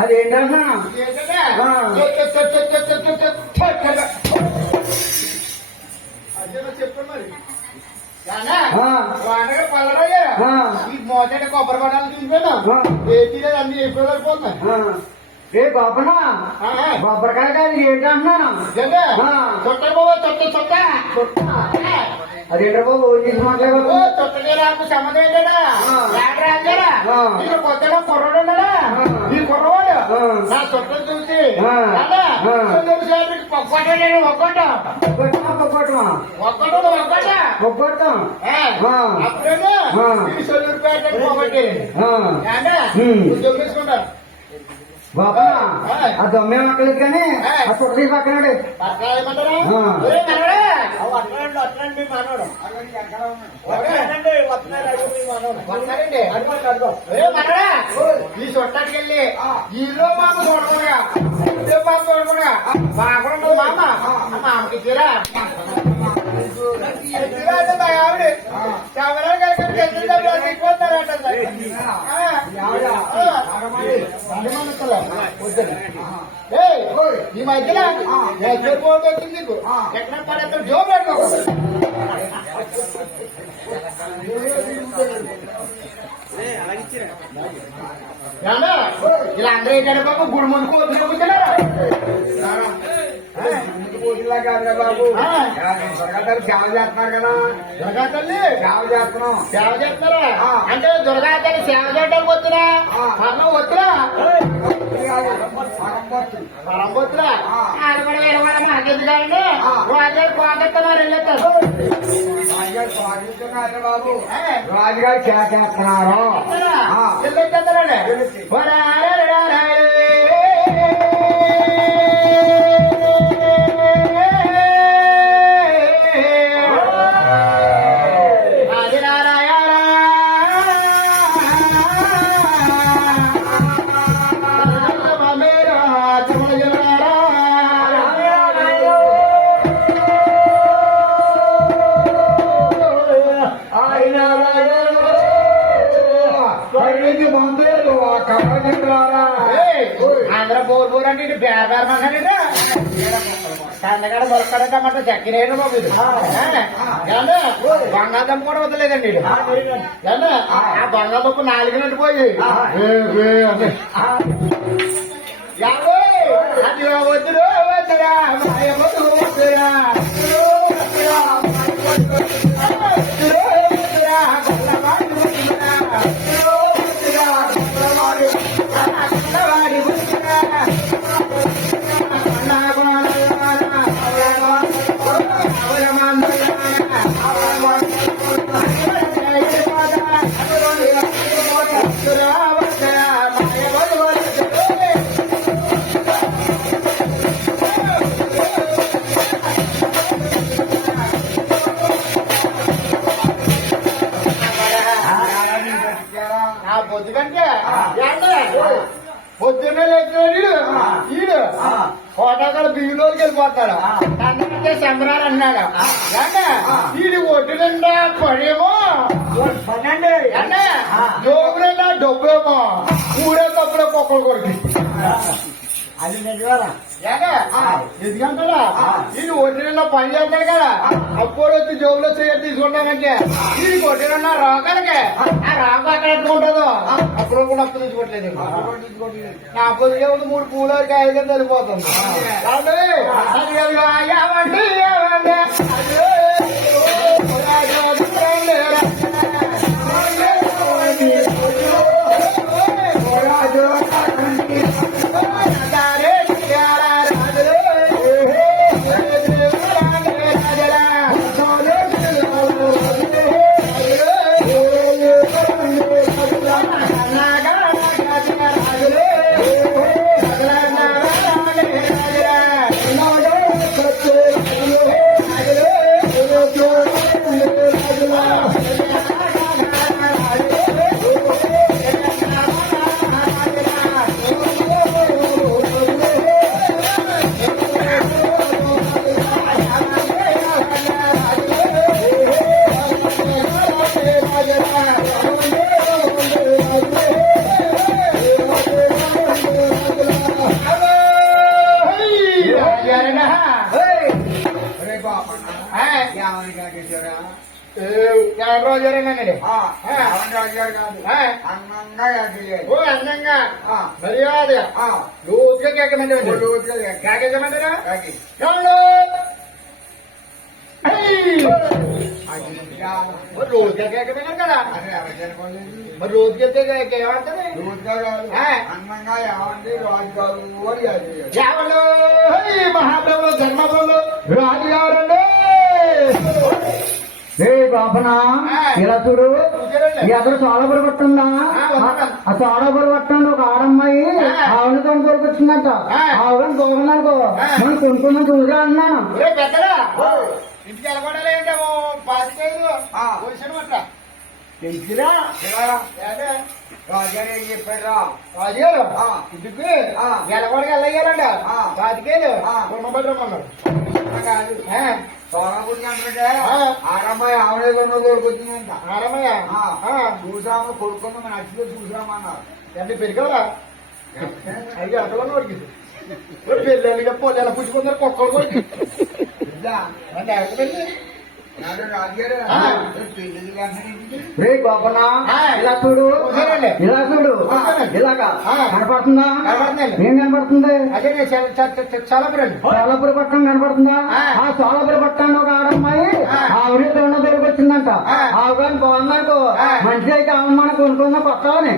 అదేంటన్నా చెప్పండి మరి ఈ మొదటి కొబ్బరి పడాలి చూసిపోయినా ఏది లేదు అన్ని ఎప్పుడు అయిపోతున్నాయి. ఏ బాబనా కొబ్బరికాయ కాదు ఏంటన్నా చుట్ట బాబు చుట్ట చుట్ట అదేంట బాబు తీసి మాట్లాడు చుట్టకే రాకు సంబంధం ఏంటా రాజారా నీకు కొత్తగా కుర్రడు ఉన్నాడా ఈ కుర్రవాడు నా చుట్టం చూసి ఒక్కటం ఒక్కడతాం అప్పుడేమో ఈ సొల్లుపేట పోగొట్టి జమ్మేసుకుంటా బాబా ఆ దొమ్మే అక్కలేదు కానీ ఆ చుట్టూ పక్కనాడు ఈ చుట్టానికి వెళ్ళి ఇల్లు మాకు చూడకుండా ఇల్లు మాకు చూడకుండా బాగుండు మామ మామకి తీరా ఆవిడ ఈ మధ్యలో వచ్చింది నీకు ఎక్కడ పడేస్తాడు జో పెట్టుకో ఇలా అందరూ ఏంటంటే బాబు గుడి ముందుకు కూర్చున్నారా బాబు సేవ చేస్తున్నారు కదా దుర్గా తల్లి సేవ చేస్తున్నాం సేవ చేస్తారా అంటే దుర్గా తల్లి సేవ చేయడానికి వస్తున్నా అన్నం వస్తున్నా పరంపొత్తురా అది కూడా వేరే వాళ్ళ మాకెందుకు కాదండి వాళ్ళు కోకెత్తున్నారు వెళ్ళేస్తారు బాబు రాజుగారు చేస్తున్నారు వెళ్ళొచ్చేస్తారండి ఆంధ్ర బోర్ బోర్ అంటే ఇటు బేదారు మాట్లాడండి కందగడ మొలకడ మాట చక్కెరేను బాబు ఇది బంగాళదుంప కూడా వదలేదండి ఆ బంగాళదుంప నాలుగునట్టు పోయి అది వద్దురు వద్దురా వద్దురా పొద్దున్నే లేచినాడు ఈడు కోటగాడు బియ్యులోకి వెళ్ళిపోతాడు అందుకంటే సంబరాలు అన్నాడు వీడి ఒడ్డు నిండా పడేమో పడండి జోబు నిండా డబ్బేమో మూడే తప్పుడే పొక్కలు కొరికి అది నిజమేనా ఎందుకంటారా ఇది ఒడ్డున పని చేస్తాడు కదా అప్పుడు వచ్చి జోబులో చేయడం తీసుకుంటామంటే ఇది ఒడ్డున రోగాలకే ఆ రోగం అక్కడ ఎట్టుకుంటుందో అప్పుడు కూడా అప్పు తీసుకోవట్లేదు నా పొద్దుగా ఉంది 3 పూలకి 5 వెళ్ళిపోతుంది బాపన్న ఏమని కాకేశారా రోజురేనండి రావణ రాజు గారు కాదు అందంగా కాకేయాలి. ఓ అందంగా మర్యాద రోజుగా కేకమండి కేకేకమంటారా రోజుగా కేకమన్నారు కదా మరి రోజుకెళ్తే ఏమంటది రోజుగా కాదు అందంగా ఏమండి రాజు గారు అని కాకేయాలి. కేవలం మహాప్రభులు ధర్మప్రభులు రాజుగారండి ఏ బాపనా ఇలా చూడు ఎదురు సోడబురి పట్టుందా ఆ సోడబురి పట్టండి ఒక ఆడమ్మాయి ఆవిడ తోటి దొరికొచ్చిందంట ఆవిడ దొరకనుకో నేను కొనుక్కున్నా చూసా అన్నాను. ఇంటికి వెళ్ళకూడదు ఏంటో పాతికేదు అట్లా తెలిసిరా రాజానే చెప్పారా రాజుగారు ఇంటికి వెళ్ళకూడదు వెళ్ళయ్యారంట పాతికేదు కొమ్మబడ్రమ్మన్నారు కాదు సోడబురి అంటే ఆడమ్మాయి ఆవిడే కొన్న దొరికొచ్చిందంట. ఆడమయ్య చూసాము కొడుకున్న నచ్చితే చూసామన్నారు. అంటే పెరిగారా అయితే అక్కడ వడికింది పెళ్ళి పొలి ఎలా పుచ్చుకున్నారు కుక్కలు కొరికి రే గోపన ఇలా చూడు ఇలా చూడు ఇలాగా కనపడుతుందా ఏం కనపడుతుంది అదే చాలాపురం సోలాపురి పట్టణం కనపడుతుందా ఆ సోలాపురి పట్టణంలో ఒక ఆడమ్మాయి ఆవిడ తొండ దగ్గరకు వచ్చిందంట ఆవిడ బాగుందనుకో మంచి అయితే అమ్మని కొనుక్కున్న కొత్తని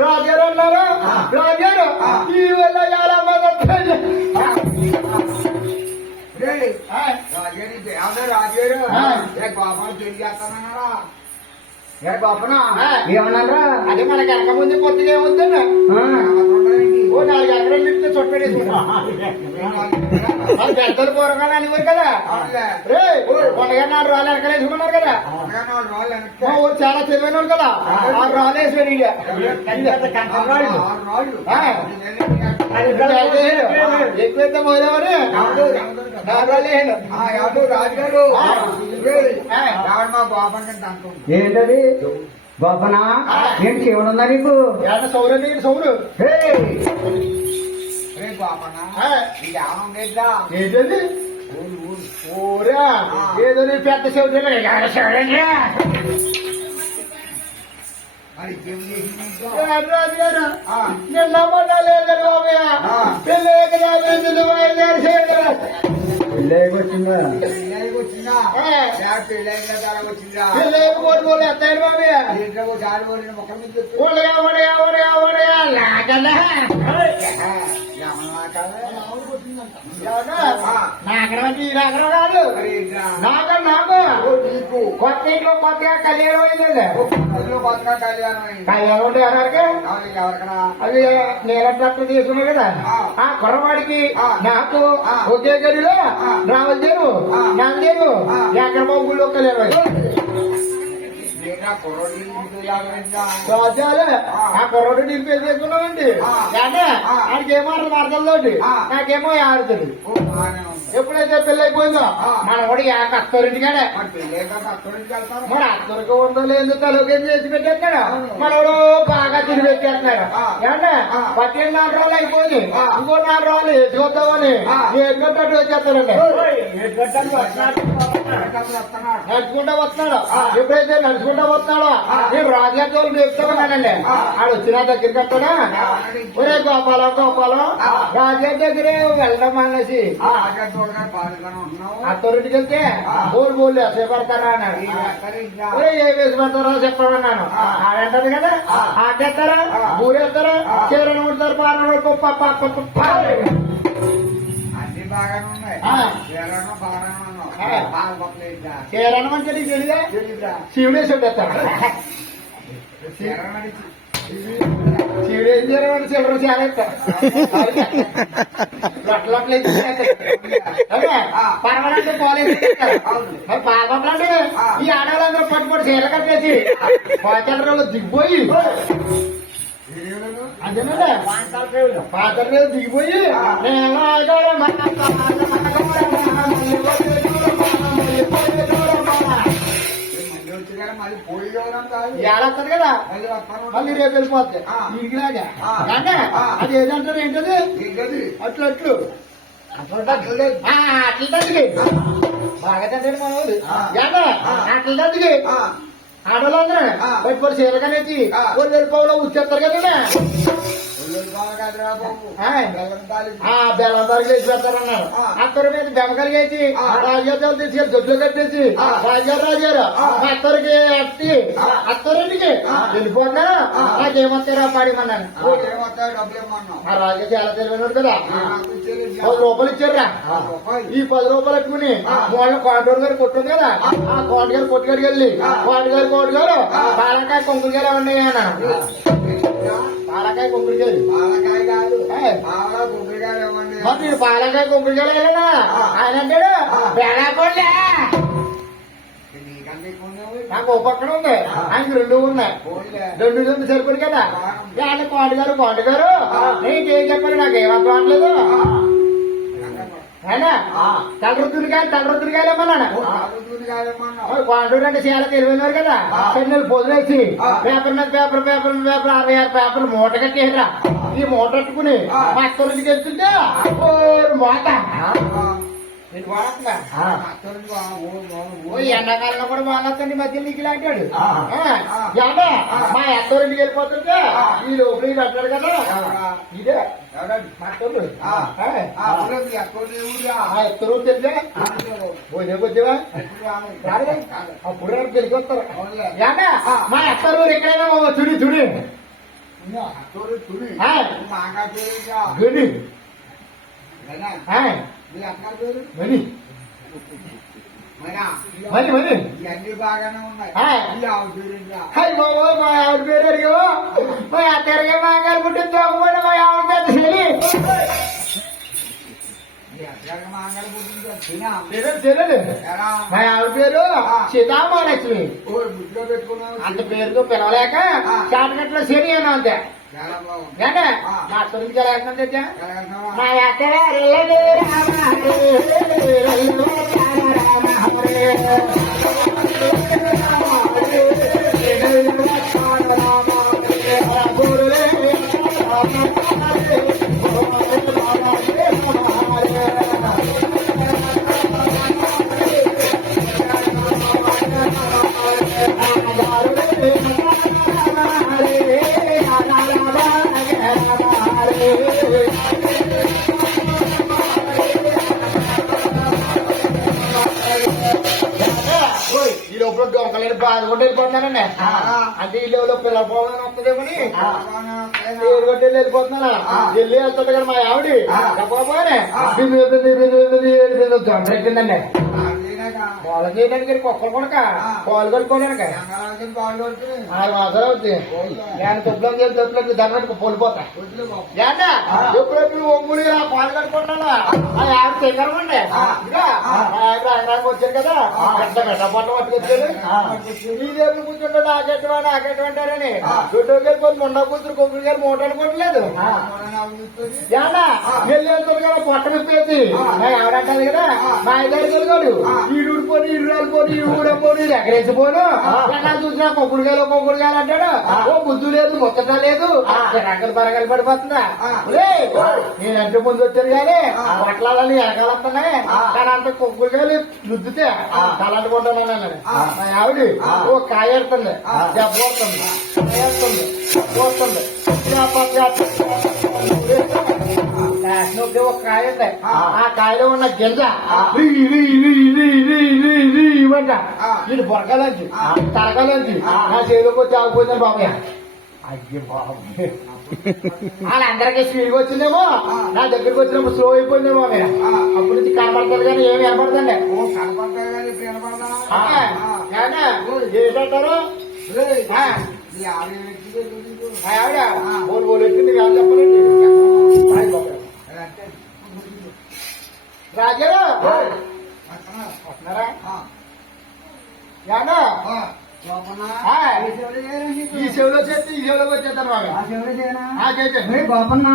రాజారు అన్నారు రాజారు ఈ వల్ల చాలా రాజేరు గోపాలు తెలియజేస్తానన్నారా గోపనా ఏమన్నారా అదే మనకి వెనక ముందు కొద్దిగా ఏమొద్దండి ఓ 4 ఎకరాలు ఇస్తే చుట్టడేసుకున్నా పెద్దలు పూరగానే అనేవారు కదా రే కొండగా 4 రాళ్ళు వెనకాల వేసుకున్నారు కదా మా ఊరు చాలా తెలివైన కదా 6 రాళ్ళు వేసారు ఎక్కువైతే మొదలవరు 4 రాళ్ళు వేసాడు రాజుగారు మా బాబన్ అంటుంది ఏంటది బాబనా నేను చెవులున్నా నీకు సౌరు సౌరు బాబనా ఏంటది ఊరా ఏదో పెద్ద చెవులు రాజు గారు నిన్న మొన్న లేదు బాబయ్య పెళ్ళి వచ్చిందా పెళ్ళి కోరుకోలే ఎత్తాడు బాబయ్య నాగరం కాదు నాకు కొత్త ఇంట్లో కొత్తగా కళ్యాణం అయిందండి కళ్యాణం ఉంటే ఎవరికి అది నేల ట్రాక్టర్ తీసుకున్నాయి కదా ఆ కుర్రవాడికి నాకు ఒకే గడిలో రావద్దేను నాదేను ఎక్కడ బాబుల్లో కళ్యాణం రాజ్యాలే ఆ కుర్రోడు నిలిపి చేసుకున్నామండి ఆయనకి ఏమారు అర్థంలోటి నాకేమో ఆడుతుంది ఎప్పుడైతే పెళ్లి అయిపోయిందో మన వాడు అత్తరింటికాడే మరి అత్తరికి ఉందో లేదు తలకేం చేసి పెట్టేస్తాడు మనవాడు బాగా తిరిగి పెట్టేస్తున్నాడు ఏమంటే 18 రోజులు అయిపోయింది ఇంకో 4 రోజులు వేసి వద్దామని ఏడుగట్టట్టు వచ్చేస్తాడండి నడుచుకుంటా వస్తున్నాడు ఎప్పుడైతే నడుచుకుంటా వస్తున్నాడో నేను రాజాతో చెప్తామన్నానండి ఆడు వచ్చిన దగ్గరికి వస్తాడా ఒరే గోపాలం రాజా దగ్గరే వెళ్ళడం అనేసి అత్తరింటికి వెళ్తే బోలు చేపడతారా అన్నాడు ఒరే ఏ వేసి పెడతారో చెప్పమన్నాను ఆడంటది కదా ఆడేస్తారా ఊరేస్తారా చీరను ఉంటారు చీరను మంచి తెలియదా శివుడే చెడ్డేస్తాడు చీడు ఏం చేయడం చిల్లర చేరేస్తా లొట్టలొట్లు పర్వాలంటే కాలేజ్ మరి పాపంటే ఈ ఆడవాళ్ళందరూ పట్టుబడి చీర కట్టేసి పాచండ్రంలో దిగిపోయి అదేనా పాత్ర దిగిపోయి ఏడొస్తుంది కదా మళ్ళీ రేపు వెళ్ళిపోద్ది ఇంటికిలాగా అంటే అది ఏదంటారు ఏంటది అట్లు అట్లు అట్లకి బాగా తింటాడు మన వాళ్ళు అట్లకి ఆడవాళ్ళందరూ బయట పడి చీరకనేసి వాళ్ళు వెళ్ళిపోవలో వచ్చేస్తారు కదా బెల్లం తరగతి వేసి పెడతారన్నారు అత్తరు మీద బెమ్మకలు వేసి రాజాలు తీసుకెళ్ళి దొడ్లు కట్టేసి రాజారు అత్తరికి అట్టి అత్తరింటికి వెళ్ళిపోతున్నా నాకేమొస్తారా పాడిమన్నాను ఆ రాజా చాలా తెలియనాడు కదా 10 రూపాయలు ఇచ్చారా ఈ 10 రూపాయలు పెట్టుకుని వాళ్ళ కోటగారు గారు కొట్టుంది కదా ఆ కోటగారు కొట్టుగారికి వెళ్ళి కోటగారు పాలకాయ కొంకులు గారు ఉన్నాయి అన్నాను పాలకాయ కొబ్బరికాయలు పాలకాయ కాదు కొబ్బరికాయలు ఇవ్వండి మీరు పాలకాయ కొబ్బరికాయలు వెళ్ళనా ఆయన అంటాడు బెడపండి నాకు ఓ పక్కన ఉంది ఆయనకి 2 ఉన్నాయి 2 సరిపడి కదా ఆయన కోటగారు నీకేం చెప్పాలి నాకు ఏమర్థం అవట్లేదు అయినా తలరొద్దునికాయలేమన్నాడు కోటూరు అంటే చాలా తెలివైనవారు కదా చెన్నెలు పొదిలేసి పేపర్ మీద పేపర్ 66 పేపర్లు మూట కట్టేరా ఈ మూట కట్టుకుని మా అక్క నుంచి వెళ్తుంటే మూట ఎండాకాలంలో కూడా బాగుందండి మధ్య నీకు ఇలాంటాడు మా ఎత్తోరింటికి వెళ్ళిపోతుంటే ఈ లోపలికి పెట్టాడు కదా ఇదే ఎత్తరు తెలిసే భోజనం వచ్చేవా అప్పుడు తెలికొస్తారు మా ఎత్తరు ఎక్కడైనా చుడి గుడి మనీ ఇవన్నీ బాగానే ఉన్నాయి మా ఆవిడ పేరు అడిగో మా అత్తగారికి మాంగారు పుట్టి తోకపోయినా మా ఆవిడ పెద్ద చెల్లి తెలియదు మా ఆవిడ పేరు సీతామహాలక్ష్మి అంత పేరుతో పిలవలేక చాటగట్లో శని అని అంతే నా తొలికి ఎలా మా ఈ లోపల దొంగలేని బాధ వెళ్ళిపోతున్నానండి అంటే ఈ లోపల పిల్లల పోవాలని వస్తుందేమని ఏడు కొట్టి వెళ్ళిపోతున్నా వెళ్ళి వెళ్తాడు కదా మా ఆవిడ పోనే దొంగ ఎక్కిందండి పాలు చేయడానికి కుక్కలు కొడక పాలు కలుపుకోవడానికి 6 మాసాలు అవుతుంది నేను తొప్పులోకి దండకు పొలిపోతా ఎప్పుడెప్పుడు ఒంగుడి పాలు కట్టుకుంటున్నా ఆ ఆవిడ తింగరమండి వచ్చారు కదా గట్ట పొట్ట పట్టుకొచ్చాడు నీదేపు కూర్చుంటే నాకెట్టమంటారని దొడ్డుకి వెళ్ళిపోయి మొండ కూతురు కొబ్బరి గారు మూటలు కొట్టలేదు వెళ్ళి వెళ్తాడు కదా పొట్ట విప్పేసి ఎవరంటారు కదా మా ఇద్దరు కలిగాడు ఈడు ఊడిపోని ఇల్లు రాలిపోని ఊడపోని ఎగరేసిపోను ఎక్కడ చూసినా కొబ్బరికాయలు అంటాడు ఓ బుద్ధు లేదు ముచ్చట లేదు రంగలు బరగలు పడిపోతుందా నేనంటే ముందు వచ్చాను కానీ పట్లాలని వెనకాల వస్తున్నాయి కానీ అంత కొబ్బరికాయలు రుద్దితే తలంటుకుంటున్నాను మా ఆవిడ ఓ కాయ ఎడుతుంది దెబ్బ వస్తుంది పోస్తుంది ఒక కాయ ఉంది ఆ కాయలో ఉన్న గింజ ఇవ్వంట వీడు బొరకలోంచి తరగలోంచి నా చేతిలోకి వచ్చి ఆగిపోయిందని బాబయ్య అయ్యే బాబు వాళ్ళందరికీ స్పీడ్గా వచ్చిందేమో నా దగ్గరికి వచ్చినప్పుడు స్లో అయిపోయిందేమో బాబయ్య అప్పుడు నుంచి కనపడుతుంది కానీ ఏమి కనపడుతుంది ఏంటంటారు ఈ ఆవిడ వ్యక్తిగా చూపించు. ఆవిడ బోలు బోలు ఎత్తి నీకు ఏం చెప్పాలండి హాయ్ బాబు. అంటే రాజారా అక్కడ. వస్తున్నారా ఆ, యానా ఆ, లోపల హాయ్. ఈ చెవులు చేయరా నీకు? ఈ చెవిలో చేస్తే ఈ చెవిలోకి వచ్చేస్తాను బాగా ఆ చెవులు చేయనా చేయండి గోపన్న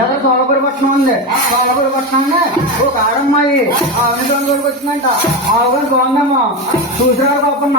ఏదో సోలపురి పట్టణం ఉంది సోలపురి పట్టణంలో ఒక ఆడమ్మాయి ఆవిడ వచ్చిందంట ఆవిడ బాగుందమ్మా చూసారా గోపన్న